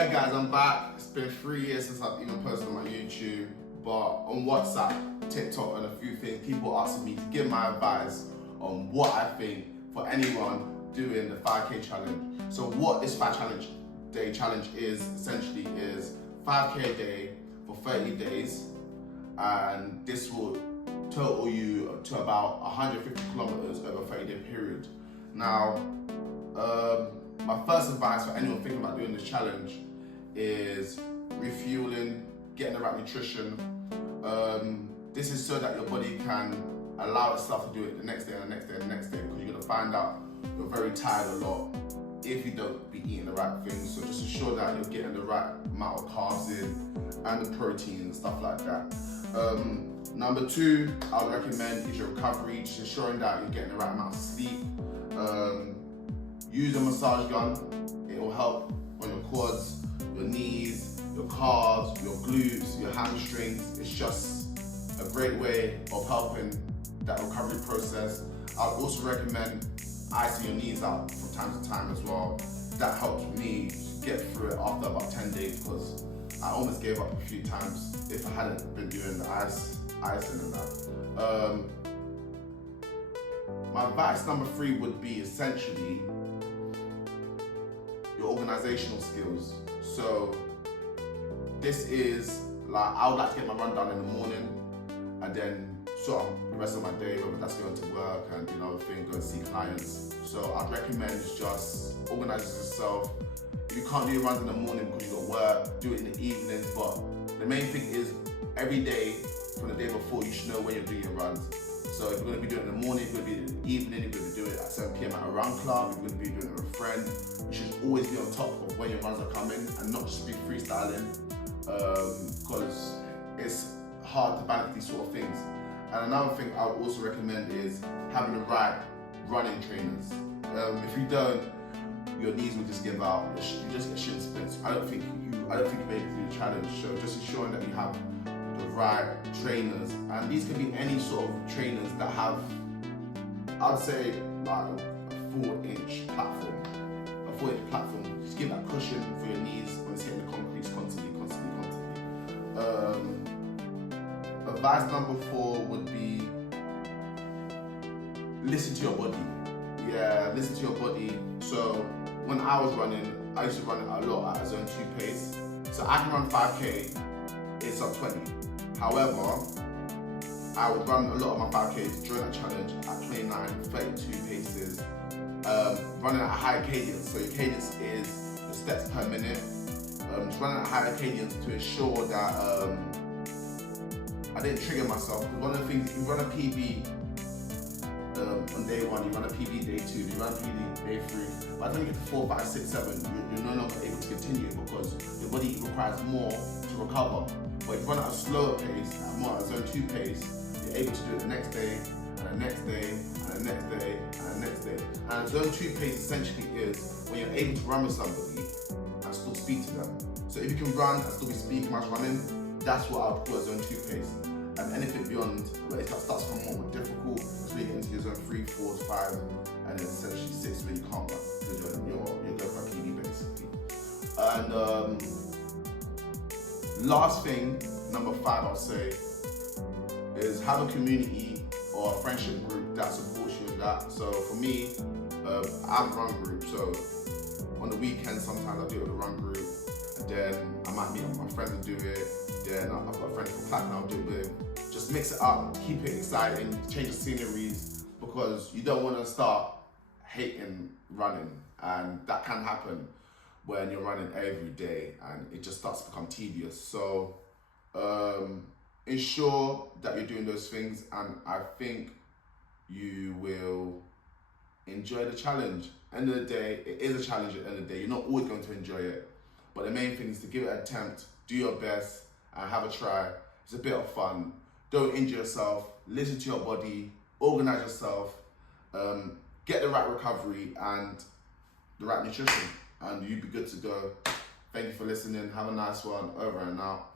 Yeah, guys, I'm back. It's been 3 years since I've even posted on my YouTube, but on WhatsApp, TikTok, and a few things, people asking me to give my advice on what I think for anyone doing the 5K challenge. So what this 5K challenge is essentially is 5K a day for 30 days, and this will total you to about 150 kilometers over a 30-day period. Now, my first advice for anyone thinking about doing this challenge is refueling, getting the right nutrition. This is so that your body can allow itself to do it the next day and the next day and the next day, because you're gonna find out you're very tired a lot if you don't be eating the right things. So just ensure that you're getting the right amount of carbs in and the protein and stuff like that. Number 2, I would recommend is your recovery, just ensuring that you're getting the right amount of sleep. Use a massage gun. It will help on your quads, your knees, your calves, your glutes, your hamstrings. It's just a great way of helping that recovery process. I would also recommend icing your knees out from time to time as well. That helps me get through it after about 10 days, because I almost gave up a few times if I hadn't been doing the icing and that. My advice number 3 would be essentially your organizational skills. So this is like, I would like to get my run done in the morning and then sort of the rest of my day, whether that's going to work and doing other things, go and see clients. So I'd recommend just organize yourself. If you can't do your runs in the morning because you've got work, do it in the evenings. But the main thing is every day from the day before, you should know when you're doing your runs. So if you're going to be doing it in the morning, you're going to be doing it in the evening, you're going to do it at 7 p.m. at a run club, you're going to be doing it with a friend. You should always be on top of when your runs are coming and not just be freestyling, because it's hard to balance these sort of things. And another thing I would also recommend is having the right running trainers. If you don't, your knees will just give out. You just get shin splints. I don't think you're able to do the challenge. So just ensuring that you have the right trainers, and these can be any sort of trainers that have, I'd say, like a 4-inch platform. A 4-inch platform. Just give that cushion for your knees when it's hitting the concrete constantly. Advice number 4 would be listen to your body. Yeah, listen to your body. So when I was running, I used to run a lot at a zone 2 pace. So I can run 5K in sub 20. However, I would run a lot of my 5Ks during that challenge at 29, 32 paces, running at a higher cadence. So your cadence is the steps per minute. Just running at a higher cadence to ensure that I didn't trigger myself. One of the things, you run a PB on day 1, you run a PB day 2, you run a PB day 3. By the time you get to 4, 5, 6, 7, you're no longer able to continue because your body requires more to recover. But if you run at a slower pace, at more at a zone 2 pace, you're able to do it the next day, and the next day, and the next day, and the next day. And zone 2 pace essentially is when you're able to run with somebody and still speak to them. So if you can run and still be speaking whilst running, that's what I would call a zone 2 pace. And anything beyond, where it starts from more difficult, it's when you get into your zone 3, 4, 5, and then essentially 6 where you can't run, because you're going for a PB basically. And last thing, number 5, I'll say, is have a community or a friendship group that supports you in that. So for me, I have a run group. So on the weekends, sometimes I do it with a run group, and then I might meet up with my friends and do it. Then I've got a friend from Platinum I'll do it with. Just mix it up, keep it exciting, change the sceneries, because you don't want to start hating running, and that can happen when you're running every day and it just starts to become tedious. So ensure that you're doing those things, and I think you will enjoy the challenge. End of the day, it is a challenge at the end of the day. You're not always going to enjoy it, but the main thing is to give it an attempt, do your best, and have a try. It's a bit of fun. Don't injure yourself, listen to your body, organize yourself, get the right recovery and the right nutrition, and you'll be good to go. Thank you for listening. Have a nice one. Over and out.